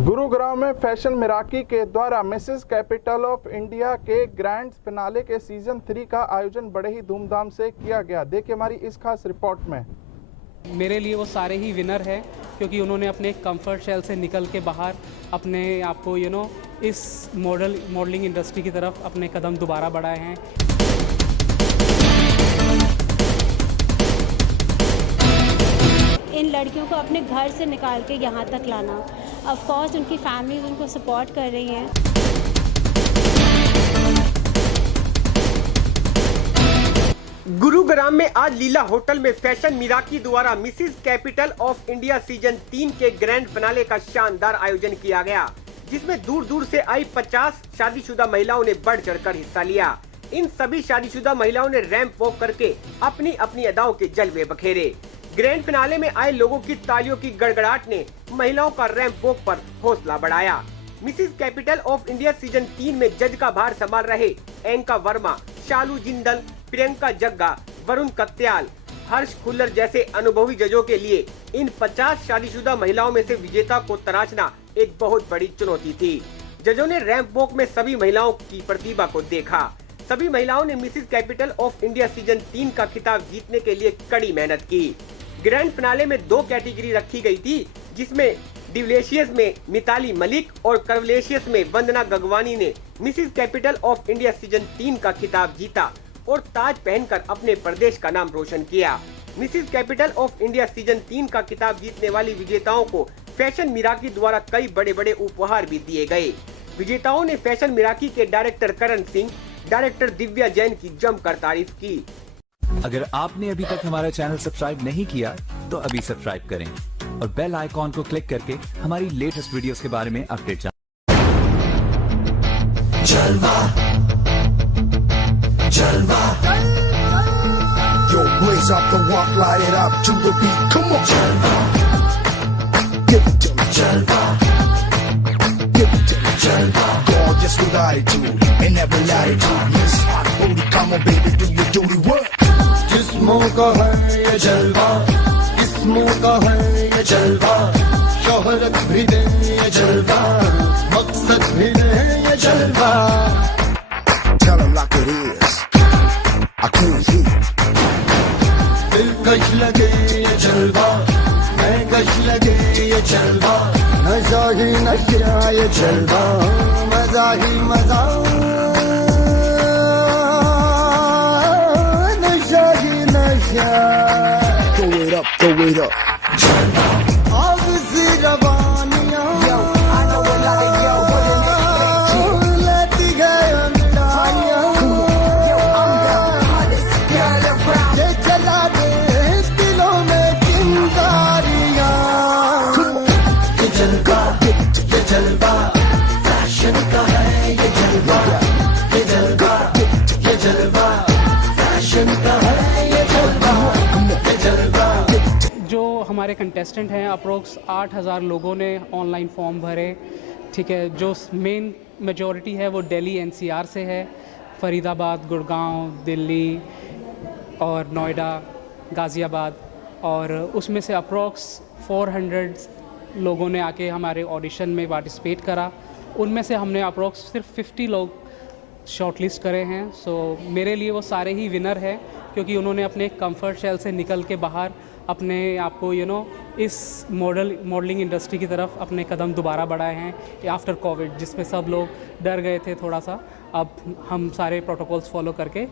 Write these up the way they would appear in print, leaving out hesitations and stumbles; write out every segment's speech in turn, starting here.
गुरुग्राम में फैशन मिराकी के द्वारा मिसेस कैपिटल ऑफ इंडिया के ग्रैंड फिनाले के सीजन 3 का आयोजन बड़े ही धूमधाम से किया गया। देखिए हमारी इस खास रिपोर्ट में। मेरे लिए वो सारे ही विनर हैं क्योंकि उन्होंने अपने कंफर्ट शेल से निकल के बाहर अपने आप को इस मॉडलिंग इंडस्ट्री की तरफ अपने कदम दोबारा बढ़ाए हैं। इन लड़कियों को अपने घर से निकाल के यहाँ तक लाना, ऑफ कोर्स उनकी फैमिलीज उनको सपोर्ट कर रही हैं। गुरुग्राम में आज लीला होटल में फैशन मिराकी द्वारा Mrs capital of India season 3 के ग्रैंड फिनाले का शानदार आयोजन किया गया, जिसमें दूर दूर से आई 50 शादीशुदा महिलाओं ने बढ़ चढ़कर हिस्सा लिया। इन सभी शादीशुदा महिलाओं ने रैंप वॉक करके अपनी अपनी अदाओं के जलवे बखेरे। ग्रैंड फिनाले में आए लोगों की तालियों की गड़गड़ाहट ने महिलाओं का रैंप वॉक पर हौसला बढ़ाया। Mrs capital of India season 3 में जज का भार संभाल रहे एंका वर्मा, शालू जिंदल, प्रियंका जग्गा, वरुण कत्याल, हर्ष खुल्लर जैसे अनुभवी जजों के लिए इन 50 शादीशुदा महिलाओं में से विजेता को तराशना एक बहुत बड़ी चुनौती थी। जजों ने रैंप वॉक में सभी महिलाओं की प्रतिभा को देखा। सभी महिलाओं ने Mrs capital of India season 3 का खिताब जीतने के लिए कड़ी मेहनत की। ग्रैंड फिनाले में 2 कैटेगरी रखी गई थी, जिसमें डिवलेशियस में मिताली मलिक और कर्वलेशियस में वंदना गगवानी ने Mrs capital of India season 3 का खिताब जीता और ताज पहनकर अपने प्रदेश का नाम रोशन किया। Mrs capital of India season 3 का खिताब जीतने वाली विजेताओं को फैशन मिराकी द्वारा कई बड़े बड़े उपहार भी दिए गए। विजेताओं ने फैशन मिराकी के डायरेक्टर करण सिंह, डायरेक्टर दिव्या जैन की जमकर तारीफ की। अगर आपने अभी तक हमारा चैनल सब्सक्राइब नहीं किया तो अभी सब्सक्राइब करें और बेल आइकॉन को क्लिक करके हमारी लेटेस्ट वीडियोस के बारे में अपडेट जानें। जलवा जलवा Yo, blaze up the walk, light it up to the beat. Come on, जलवा give it to me, जलवा give it to me, जलवा gorgeous with attitude and every latitude. Miss hot booty, come on baby, do your dirty work. जिस्मों का है ये जलवा, इसमों का है ये जलवा, शोहरत भी दे ये जलवा, मकसद भी दे ये जलवा। Tell them like it is, I can't hear. दिलकश लगे ये जलवा, महकश लगे ये जलवा, नशा ही नशा ये जलवा, मजा ही मजा, नशा ही नशा। Throw it up, throw it up. जलवा आग सी रवानियां, yo, I know a lot of yo wouldn't expect you. लेती गए अंगड़ाइयां, yo, I'm the hottest girl around. ये चला दे दिलों में चिंगारियां। ये जलवा, ये जलवा, फैशन का है ये जलवा, ये जलवा, ये जलवा, फैशन का है ये जलवा, ये जलवा। जो हमारे कंटेस्टेंट हैं अप्रोक्स 8000 लोगों ने ऑनलाइन फॉर्म भरे। ठीक है, जो मेन मेजॉरिटी है वो दिल्ली एनसीआर से है, फरीदाबाद, गुड़गांव, दिल्ली और नोएडा, गाज़ियाबाद, और उसमें से अप्रोक्स 400 लोगों ने आके हमारे ऑडिशन में पार्टिसिपेट करा। उनमें से हमने अप्रोक्स सिर्फ 50 लोग शॉर्टलिस्ट करे हैं। सो मेरे लिए वो सारे ही विनर हैं क्योंकि उन्होंने अपने कंफर्ट शेल से निकल के बाहर अपने आप को इस मॉडलिंग इंडस्ट्री की तरफ अपने कदम दोबारा बढ़ाए हैं आफ्टर कोविड, जिसमें सब लोग डर गए थे थोड़ा सा। अब हम सारे प्रोटोकॉल्स फॉलो करके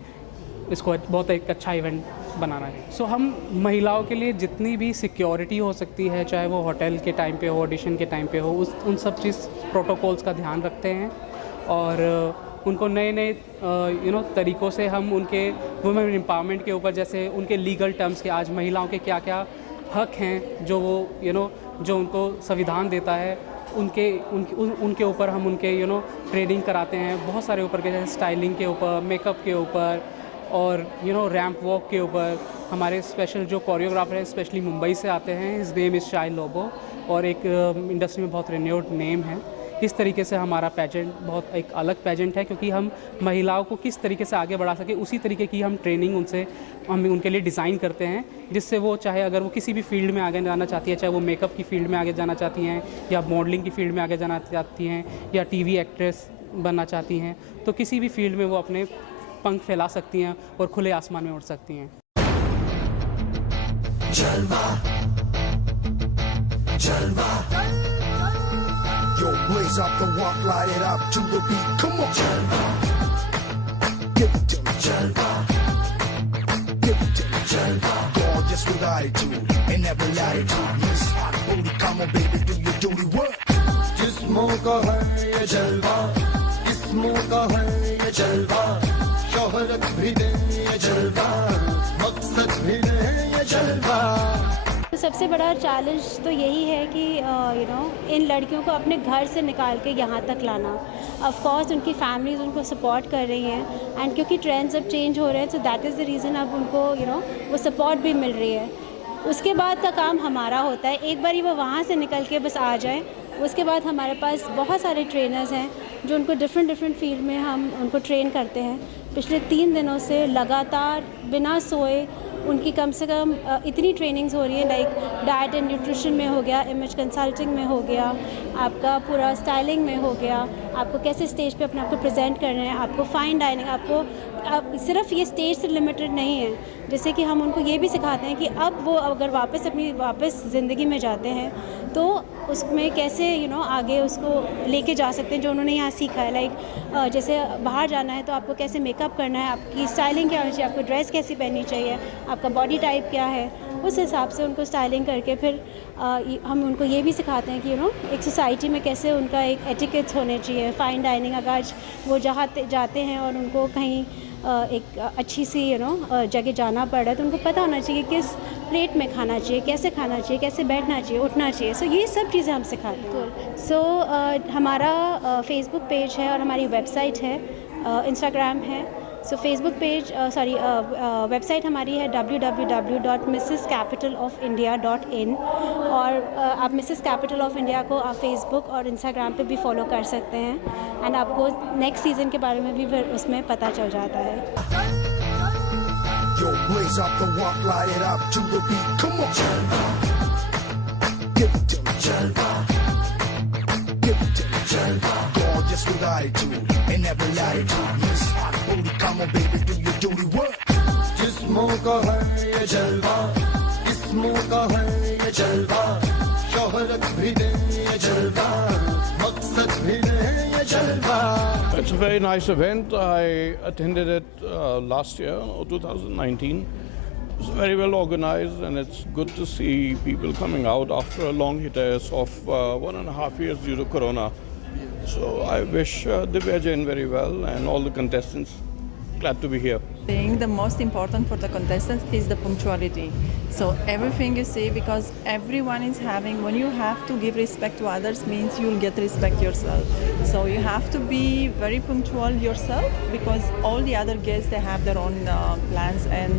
इसको बहुत एक अच्छा इवेंट बनाना है। सो हम महिलाओं के लिए जितनी भी सिक्योरिटी हो सकती है, चाहे वो होटल के टाइम पे हो, ऑडिशन के टाइम पे हो, उन सब चीज़ प्रोटोकॉल्स का ध्यान रखते हैं और उनको नए नए तरीक़ों से हम उनके वुमेन एम्पावरमेंट के ऊपर, जैसे उनके लीगल टर्म्स के, आज महिलाओं के क्या क्या हक हैं जो वो जो उनको संविधान देता है, उनके ऊपर हम उनके ट्रेनिंग कराते हैं बहुत सारे ऊपर के, जैसे स्टाइलिंग के ऊपर, मेकअप के ऊपर और रैंप वॉक के ऊपर। हमारे स्पेशल जो कोरियोग्राफर हैं स्पेशली मुंबई से आते हैं, हिज नेम इज़ शाय लोबो और एक इंडस्ट्री में बहुत रिन्यूड नेम है। इस तरीके से हमारा पेजेंट बहुत एक अलग पेजेंट है, क्योंकि हम महिलाओं को किस तरीके से आगे बढ़ा सके उसी तरीके की हम ट्रेनिंग हम उनके लिए डिज़ाइन करते हैं, जिससे वो चाहे अगर वो किसी भी फील्ड में आगे जाना चाहती है, चाहे वो मेकअप की फील्ड में आगे जाना चाहती हैं या मॉडलिंग की फील्ड में आगे जाना चाहती हैं या टीवी एक्ट्रेस बनना चाहती हैं, तो किसी भी फील्ड में वो अपने पंख फैला सकती हैं और खुले आसमान में उड़ सकती हैं। जलवा जलवा Yo, blaze up the walk, light it up to the beat. Come on, Jalva. Give it to me, Jalva. Give it to me, Jalva. Gorgeous with attitude and every latitude. Miss hot booty, come on, baby, do your dirty work. जिस्मों का है ये जलवा, जिस्मों का है ये जलवा, शोहरत भी दे ये जलवा, मकसद भी दे ये जलवा। तो सबसे बड़ा चैलेंज तो यही है कि इन लड़कियों को अपने घर से निकाल के यहाँ तक लाना। ऑफ कोर्स उनकी फैमिलीज उनको सपोर्ट कर रही हैं, एंड क्योंकि ट्रेंड्स अब चेंज हो रहे हैं, so that is the reason अब उनको वो सपोर्ट भी मिल रही है। उसके बाद का काम हमारा होता है, एक बार वो वहाँ से निकल के बस आ जाएं, उसके बाद हमारे पास बहुत सारे ट्रेनर्स हैं जो उनको डिफरेंट फील्ड में हम उनको ट्रेन करते हैं। पिछले 3 दिनों से लगातार बिना सोए उनकी कम से कम इतनी ट्रेनिंग्स हो रही है, लाइक डाइट एंड न्यूट्रिशन में हो गया, इमेज कंसल्टिंग में हो गया, आपका पूरा स्टाइलिंग में हो गया, आपको कैसे स्टेज पे अपने आप को प्रेजेंट करना है, आपको फाइन डाइनिंग, आप सिर्फ ये स्टेज से लिमिटेड नहीं है। जैसे कि हम उनको ये भी सिखाते हैं कि अब वो अगर वापस ज़िंदगी में जाते हैं तो उसमें कैसे आगे उसको लेके जा सकते हैं जो उन्होंने यहाँ सीखा है। लाइक जैसे बाहर जाना है तो आपको कैसे मेकअप करना है, आपकी स्टाइलिंग क्या होनी चाहिए, आपको ड्रेस कैसी पहननी चाहिए, आपका बॉडी टाइप क्या है, उस हिसाब से उनको स्टाइलिंग करके फिर हम उनको ये भी सिखाते हैं कि एक सोसाइटी में कैसे उनका एक एटिकेट्स होने चाहिए, फ़ाइन डाइनिंग। अगर वो जहाँ जाते हैं और उनको कहीं एक अच्छी सी जगह जाना पड़ रहा है तो उनको पता होना चाहिए किस प्लेट में खाना चाहिए, कैसे खाना चाहिए, कैसे बैठना चाहिए, उठना चाहिए। सो ये सब चीज़ें हम सिखाते हैं। सो हमारा फेसबुक पेज है और हमारी वेबसाइट है, इंस्टाग्राम है। सो फेसबुक पेज वेबसाइट हमारी है www.mrscapitalofIndia.in, और आप मिसेस कैपिटल ऑफ इंडिया को आप फेसबुक और इंस्टाग्राम पे भी फॉलो कर सकते हैं, एंड आपको नेक्स्ट सीज़न के बारे में भी फिर उसमें पता चल जाता है। Yo, blaze up the walk, light it up to the beat. Come on, Jalva. Give it to me, Jalva. Give it to me, Jalva. Gorgeous with attitude and every latitude. Miss hot booty, come on, baby, do your dirty work. जिस्मों का है ये जलवा, जिस्मों का है ये जलवा, शोहरत भी दे ये जलवा, मकसद भी दे ये जलवा। It's a very nice event. I attended it last year, 2019. It's very well organized, and it's good to see people coming out after a long hiatus of 1.5 years due to Corona. So I wish Divya Jain very well and all the contestants. Glad to be here. I think the most important for the contestants is the punctuality. So everything you see, because everyone is having, when you have to give respect to others means you'll get respect yourself. So you have to be very punctual yourself, because all the other guests, they have their own plans, and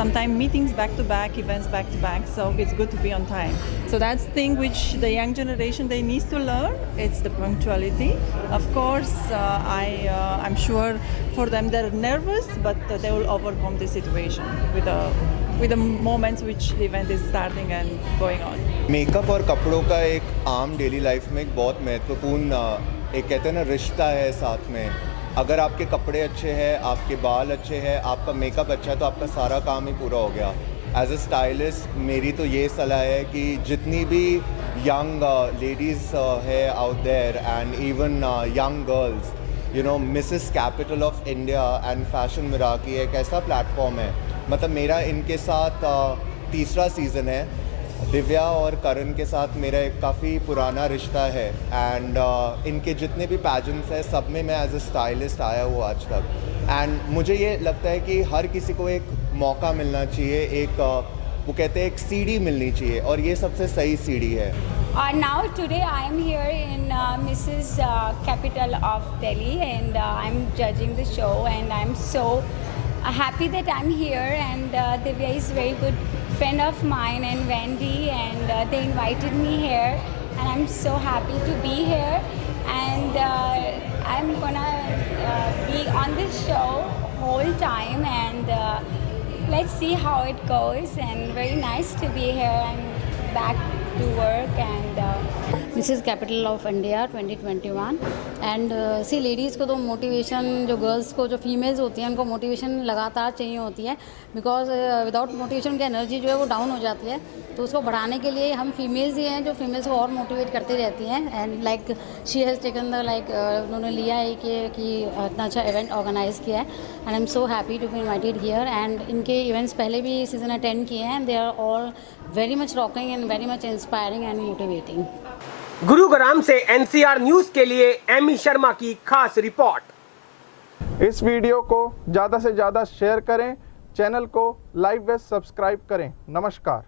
sometimes meetings back to back, events back to back, so it's good to be on time. So that's the thing which the young generation, they need to learn. It's the punctuality. Of course, I'm sure for them they're nervous, but they will overcome the situation with the moments which the event is starting and going on. Makeup और कपड़ों का एक आम daily life में एक बहुत महत्वपूर्ण एक कहते हैं ना रिश्ता है साथ में। अगर आपके कपड़े अच्छे हैं, आपके बाल अच्छे हैं, आपका मेकअप अच्छा है, तो आपका सारा काम ही पूरा हो गया। एज अ स्टाइलिस्ट मेरी तो ये सलाह है कि जितनी भी यंग लेडीज़ है out there and even young girls, Mrs capital of India and fashion Miraki एक ऐसा प्लेटफॉर्म है। मतलब मेरा इनके साथ तीसरा सीज़न है। दिव्या और करण के साथ मेरा एक काफ़ी पुराना रिश्ता है, एंड इनके जितने भी पैजेंट्स हैं सब में मैं एज ए स्टाइलिस्ट आया हूँ आज तक। एंड मुझे ये लगता है कि हर किसी को एक मौका मिलना चाहिए, एक वो कहते हैं एक सीढ़ी मिलनी चाहिए, और ये सबसे सही सीढ़ी है। Now today I am here in Mrs. Capital of Delhi, and I'm judging the show, and I'm so happy that I'm here, and Divya is a very good friend of mine, and Wendy, and they invited me here, and I'm so happy to be here. and I'm gonna be on this show whole time, and let's see how it goes. And very nice to be here and back to work. And Mrs capital of India 2021 and she ladies को तो motivation, जो girls को, जो females होती हैं उनको motivation लगातार चाहिए होती है, बिकॉज विदाउट मोटिवेशन उनकी एनर्जी जो है वो डाउन हो जाती है। तो उसको बढ़ाने के लिए हम फीमेल्स ही हैं जो फीमेल्स को और मोटिवेट करती रहती हैं। And like she has taken the उन्होंने लिया है कि इतना अच्छा इवेंट ऑर्गेनाइज़ किया है, and I am so happy to be invited here. And इनके इवेंट्स पहले भी सीजन अटेंड किए हैं, they are all very much rocking and very much inspiring and motivating. Gurugram से एनसीआर न्यूज के लिए एमी शर्मा की खास रिपोर्ट। इस वीडियो को ज़्यादा से ज़्यादा शेयर करें, चैनल को लाइक व सब्सक्राइब करें। नमस्कार।